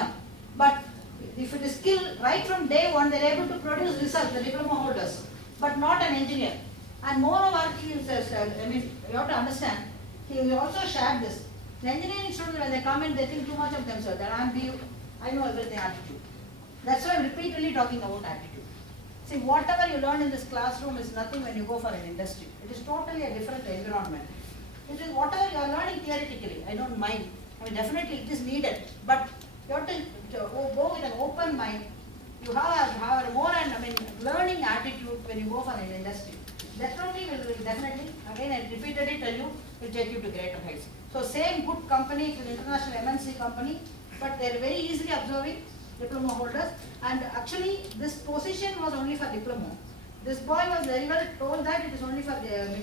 young. But if it is skill, right from day one, they are able to produce results, the diploma holders, but not an engineer. And moreover, you have to understand, he also shared this. The engineering students, when they come in, they think too much of themselves, that I know everything attitude. That's why I'm repeatedly talking about attitude. See, whatever you learn in this classroom is nothing when you go for an industry. It is totally a different environment. It is whatever you are learning theoretically, I don't mind. Definitely it is needed, but you have to go with an open mind. You have a more learning attitude when you go for an industry. That only will definitely, again I repeatedly tell you, will take you to greater heights. So same good company, it's an international MNC company, but they are very easily absorbing diploma holders. And actually this position was only for diploma. This boy was very well told that it is only for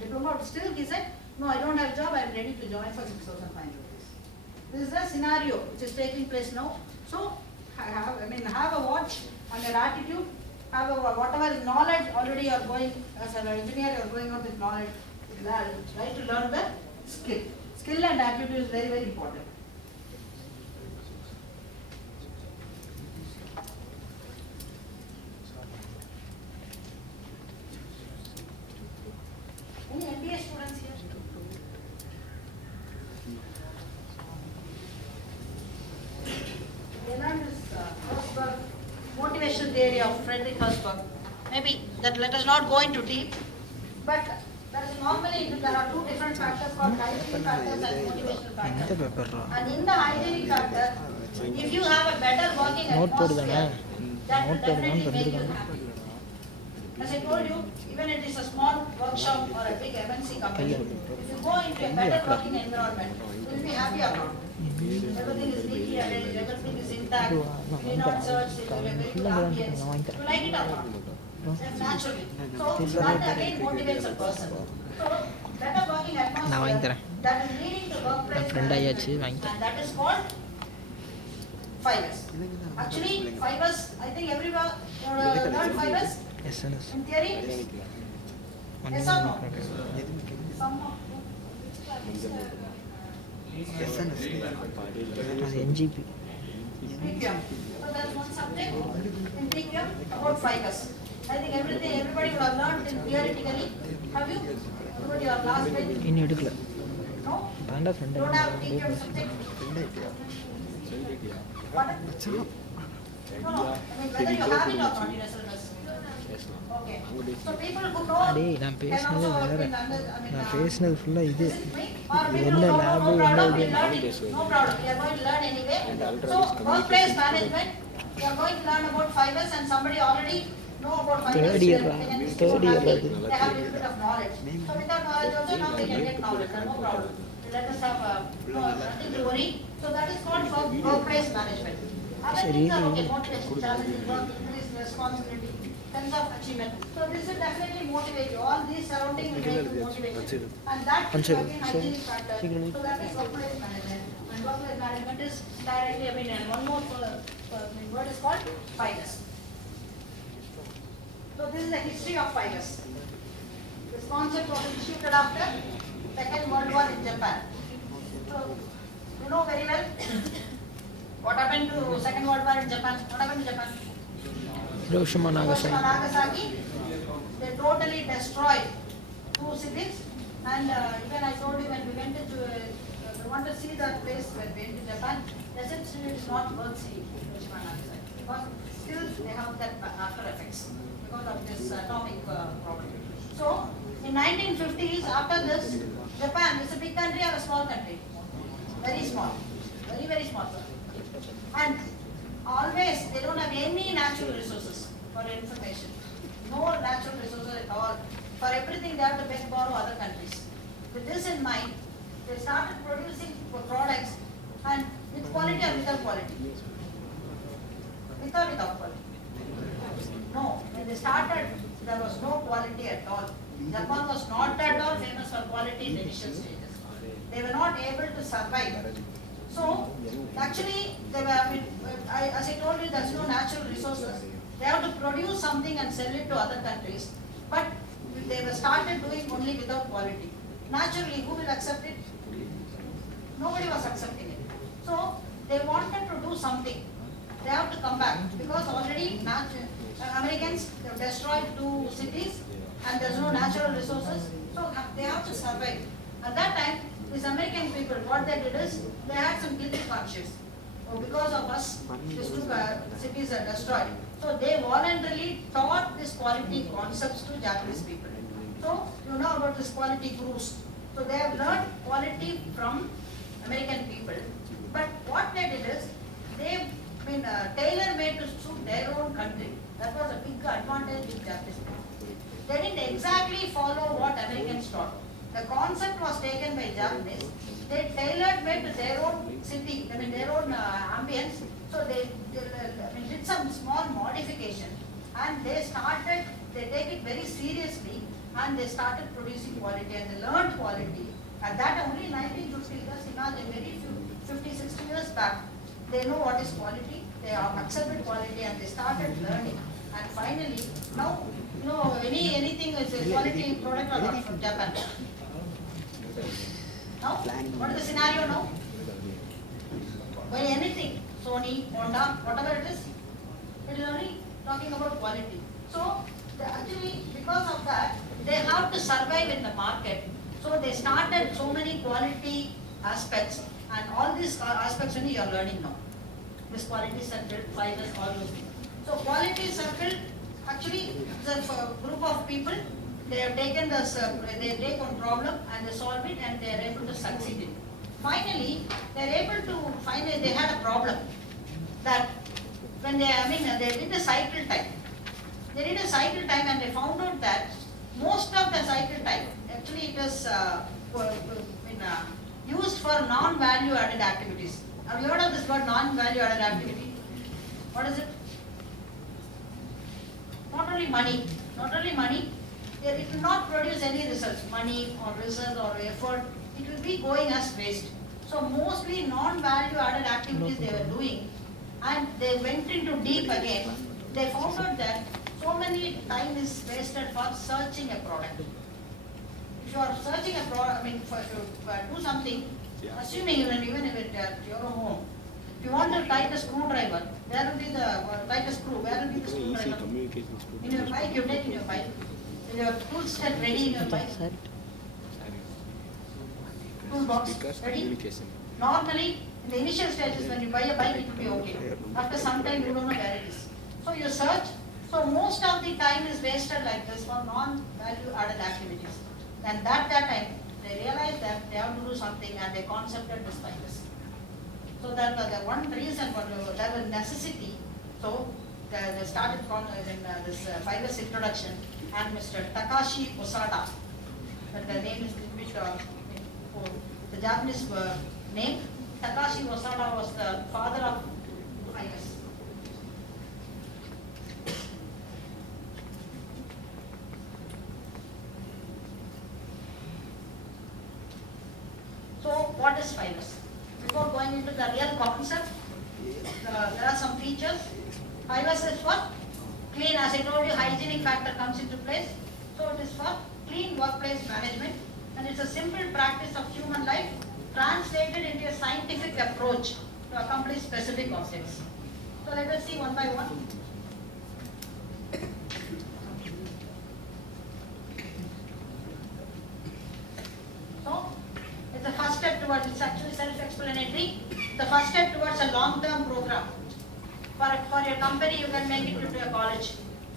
diploma, but still he said, no, I don't have a job, I am ready to join for 6,500 rupees. This is the scenario which is taking place now. So have a watch on your attitude, have whatever knowledge already you are going, as an engineer you are going on with knowledge, try to learn the skill. Skill and attitude is very, very important. Any MBA students here? They learned this Herzberg motivational theory of Friedrich Herzberg. Maybe that let us not go into deep, but there is normally there are two different factors called hygienic factors and motivational factors. And in the hygienic factor, if you have a better working atmosphere, that will definitely make you happy. As I told you, even if it is a small workshop or a big MNC company, if you go into a better working environment, you will be happy about it. Everything is neatly arranged, everything is intact, you will not search, you will be very good ambience. You like it or not? Naturally. So that again motivates a person. So better working atmosphere that is leading to workplace management, and that is called 5S. Actually 5S, I think everyone learned 5S in theory? Yes or no? NGP. So that's one subject in PQM about 5S. I think everybody will have learned in theoretically. Have you? Everybody your last bench? No? Don't have PQM subject? Pardon? No. Whether you have it or not in your syllabus. Okay. So people who know can also full இது என்ன lab என்ன இது no problem, we are going to learn anyway. So workplace management, we are going to learn about 5S, and somebody already know about 5S. Third year they have a little bit of knowledge. So with that knowledge also now they can get knowledge, no problem. Let us have nothing to worry. So that is called workplace management. Other things are okay, motivation, challenging work, increased responsibility, sense of achievement. So this will definitely motivate you. All these surrounding will make you motivation. And that is again hygienic factor. So that is workplace management. And workplace management is directly, one more word is called 5S. So this is the history of 5S. This concept was instituted after Second World War in Japan. So you know very well what happened to Second World War in Japan. What happened in Japan? Hiroshima, Nagasaki. They totally destroyed two cities. And even I told you when we went to, we want to see that place when we went to Japan, they said still it is not worth seeing Hiroshima, Nagasaki, because still they have that after effects because of this atomic problem. So in 1950s, after this, Japan is a big country or a small country? Very small, very, very small. And always they don't have any natural resources for information. No natural resources at all. For everything they have to beg, borrow other countries. With this in mind, they started producing products, and with quality or without quality? Without quality. No, when they started, there was no quality at all. Japan was not at all famous for quality in the initial stages. They were not able to survive. So, actually, they were, as I told you, there's no natural resources. They have to produce something and sell it to other countries. But they were started doing only without quality. Naturally, who will accept it? Nobody was accepting it. So, they wanted to do something they have to come back because already Americans have destroyed 2 cities and there's no natural resources, so they have to survive. At that time, these American people, what they did is, they had some guilty conscience. Oh, because of us, these 2 cities are destroyed. So they voluntarily taught these quality concepts to Japanese people. So you know about this quality gurus. So they have learned quality from American people. But what they did is, they been tailor-made to suit their own country. That was a big advantage in Japanese people. They didn't exactly follow what Americans taught. The concept was taken by Japanese. They tailor-made to their own city, their own ambience. So they did some small modification, and they take it very seriously, and they started producing quality, and they learned quality. At that only 1950, just imagine, very few, 50, 60 years back, they know what is quality, they have accepted quality, and they started learning. And finally, now, anything is a quality product or not from Japan. Now, what is the scenario now? When anything, Sony, Honda, whatever it is only talking about quality. So, actually, because of that, they have to survive in the market. So, they started so many quality aspects, and all these aspects only you are learning now. This quality circle, fibers, all those things. So, quality circle, actually, is a group of people. They have taken this, they take one problem and they solve it, and they are able to succeed in it. Finally, they had a problem that when they did a cycle time. They did a cycle time, and they found out that most of the cycle time, actually it is used for non-value added activities. Have you heard of this word non-value added activity? What is it? Not only money. It will not produce any results, money or result or effort. It will be going as waste. So mostly non-value added activities they were doing, and they went into deep again. They found out that so many time is wasted for searching a product. If you are searching a product, if you do something, assuming even if it at your own home, if you want to tighten a screwdriver, where will be the tightest screw? Where will be the screwdriver? In your bike, you take in your bike. Your tool set ready in your bike. Toolbox ready. Normally, in the initial stages, when you buy a bike, it will be okay. After some time, you don't know where it is. So you search. So most of the time is wasted like this for non-value added activities. And that time, they realized that they have to do something, and they concepted this like this. So that was the one reason for that was necessity. So they started in this fibers introduction, and Mr. Takashi Osada, but the name is the Japanese name. Takashi Osada was the father of fibers. So what is fibers? Before going into the real concept, there are some features. Fibers is for clean, as I told you, hygienic factor comes into place. So it is for clean workplace management, and it's a simple practice of human life translated into a scientific approach to accomplish specific objects. So let us see one by one. So it's the first step towards, it's actually self-explanatory. The first step towards a long-term program. For your company, you can make it into a college.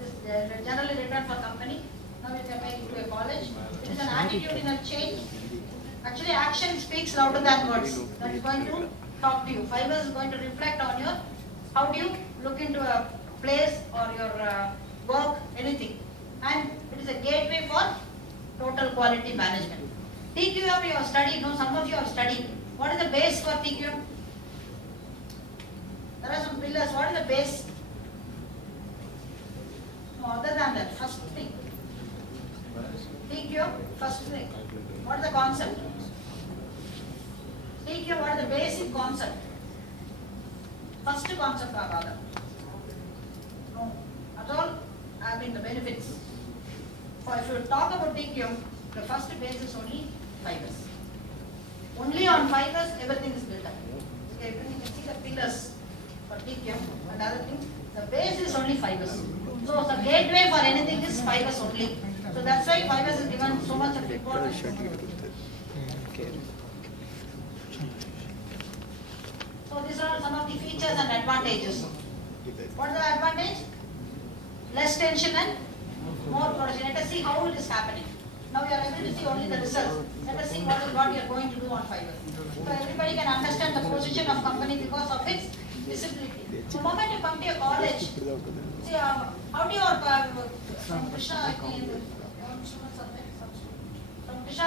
This is generally written for company. Now you can make it to a college. It is an attitudinal change. Actually, action speaks louder than words. That is going to talk to you. Fibers is going to reflect on your, how do you look into a place or your work, anything. And it is a gateway for total quality management. TQM you have studied, no, some of you have studied. What is the base for TQM? There are some pillars. What is the base? No, other than that, first thing. TQM, first thing. What is the concept? TQM, what is the basic concept? First concept or rather? No, at all, the benefits. For if you talk about TQM, the first base is only fibers. Only on fibers, everything is built up. Okay, you can see the pillars. for TQM and other things. The base is only fibers. So the gateway for anything is fibers only. So that's why fibers is given so much of importance. Okay. So these are some of the features and advantages. What is the advantage? Less tension and more production. Let us see how it is happening. Now we are able to see only the results. Let us see what we are going to do on fiber. So everybody can understand the position of company because of its visibility. The moment you come to a college, see how do you from Krishna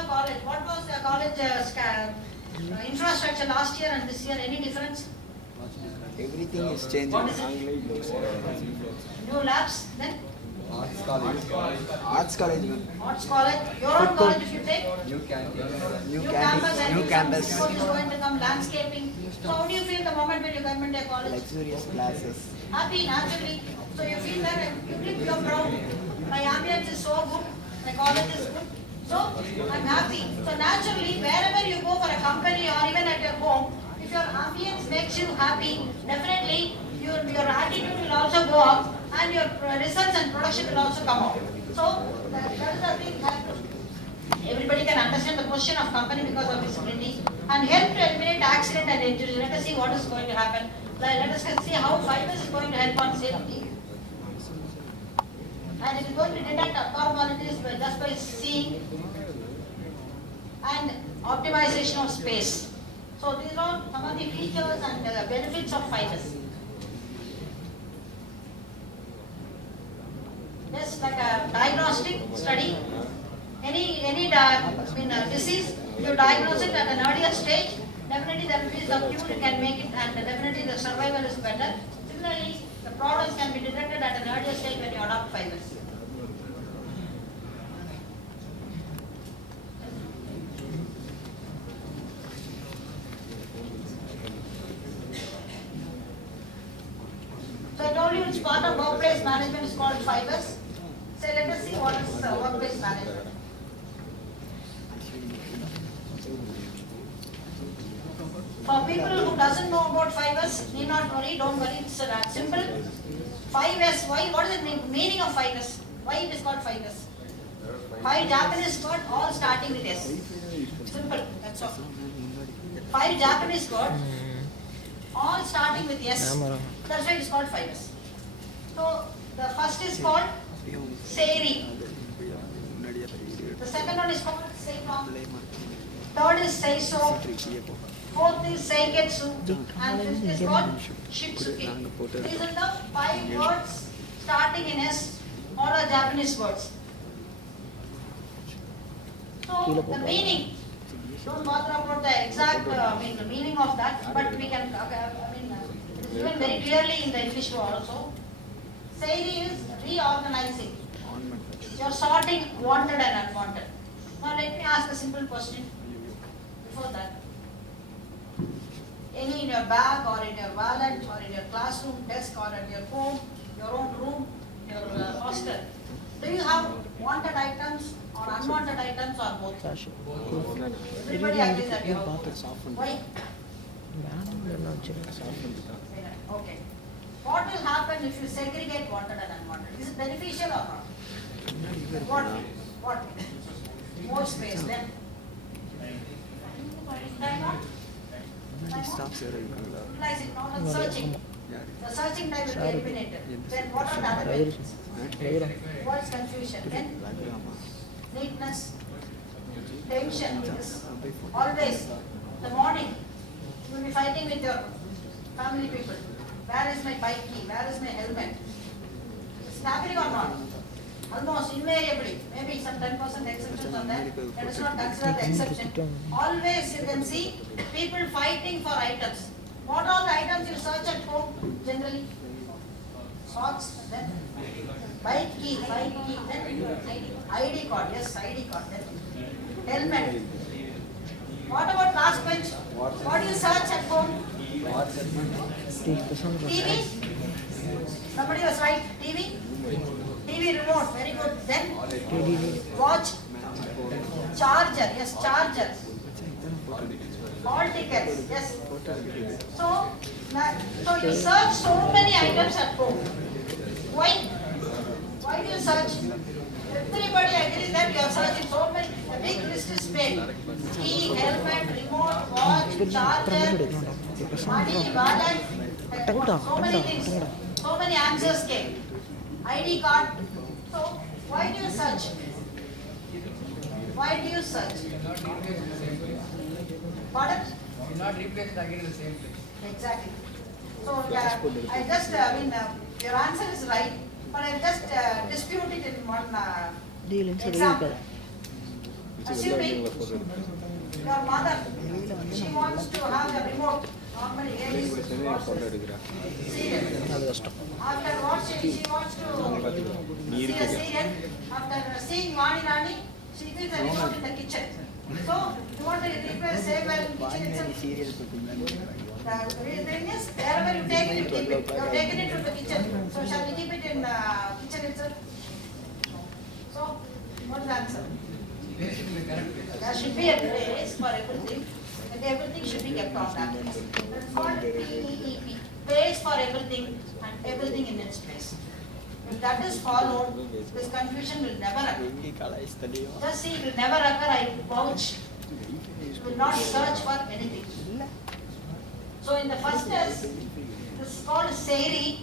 College? What was the college infrastructure last year and this year? Any difference? Everything is changing. What is it? New labs, then Arts college. Arts College. Your own college if you take. New campus. New campus. Before is going to come landscaping. So how do you feel the moment when you come into a college? Luxurious classes. Happy, naturally. So you feel that you're proud. My ambience is so good. My college is good. So I'm happy. So naturally, wherever you go for a company or even at your home, if your ambience makes you happy, definitely your attitude will also go up and your results and production will also come out. So that is the thing that everybody can understand the position of company because of visibility and help to eliminate accident and injury. Let us see what is going to happen. Let us see how fibers is going to help on safety. And it is going to detect abnormalities just by seeing and optimization of space. So these are some of the features and benefits of fibers. Just like a diagnostic study, any disease, you diagnose it at an earlier stage, definitely there will be some cure you can make it and definitely the survival is better. Similarly, the problems can be detected at an earlier stage when you adopt fibers. So I told you it's part of workplace management is called fibers. So let us see what is workplace management. For people who doesn't know about fibers, need not worry, don't worry, it's simple. 5S, why? What is the meaning of fibers? Why it is called fibers? 5 Japanese word, all starting with S. Simple, that's all. 5 Japanese word, all starting with S. That's why it is called fibers. So the first is called Seiri. The second one is called Seikon. Third is Seiso. Fourth is Seiketsu. And fifth is called Shitsuki. These are the 5 words starting in S. All are Japanese words. So the meaning, don't bother about the exact the meaning of that, but we can, it is given very clearly in the English word also. Seiri is reorganizing. You are sorting wanted and unwanted. Now let me ask a simple question before that. Any in your bag or in your wallet or in your classroom, desk or at your home, your own room, your hostel, do you have wanted items or unwanted items or both? Everybody agrees that you have both. Why? Okay. What will happen if you segregate wanted and unwanted? Is it beneficial or not? What? More space then? Time on? Utilize it, not on searching. The searching time will be eliminated. Then what are the other benefits? What is confusion? Then neatness, tension. Yes. Always, the morning, you will be fighting with your family people. Where is my bike key? Where is my helmet? Is it happening or not? Almost invariably, maybe some 10% exceptions on that. Let us not consider the exception. Always you can see people fighting for items. What are the items you search at home generally? Socks, then bike key, then ID card, yes, ID card, then helmet. What about last bench? What do you search at home? TV? Somebody was right, TV? TV remote, very good. Then watch, charger, yes, charger. All tickets, yes. So So you search so many items at home. Why? Why do you search? Everybody agrees that you are searching so many. A big list is made. Key, helmet, remote, watch, charger, money, wallet, so many things. So many answers came. ID card. So why do you search? Why do you search? Pardon? will not replace it again in the same place. Exactly. So I just, your answer is right, but I just dispute it in one example. Assuming your mother, she wants to have a remote. Normally, ladies watch serial. After watching, she wants to see a serial. After seeing Vani Rani, she thinks a remote in the kitchen. So, you want to replace same well in kitchen itself? The thing is, wherever you take it, you keep it. You have taken it to the kitchen. So, shall we keep it in kitchen itself? So, what is the answer? Place it in the correct place. There should be a place for everything, and everything should be kept on that place. That's called PEEP, place for everything and everything in its place. If that is followed, this confusion will never occur. Just see, it will never occur, I vouch. You will not search for anything. So in the first test, this is called Seri.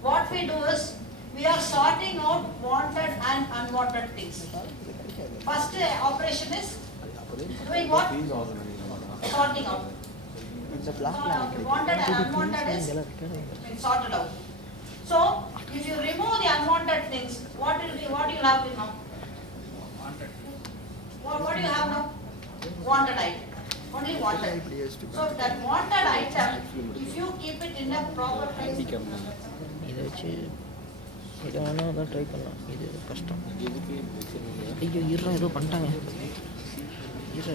What we do is, we are sorting out wanted and unwanted things. First operation is doing what? Sorting out. Wanted and unwanted is been sorted out. So, if you remove the unwanted things, what do you have now? What do you have now? Wanted item. Only wanted. So, that wanted item, if you keep it in a proper place, இதை வச்சு இதை வேணால் தான் try பண்ணலாம். இது கஷ்டம். ஐயோ இருறா ஏதோ பண்ணிட்டாங்க. இருறா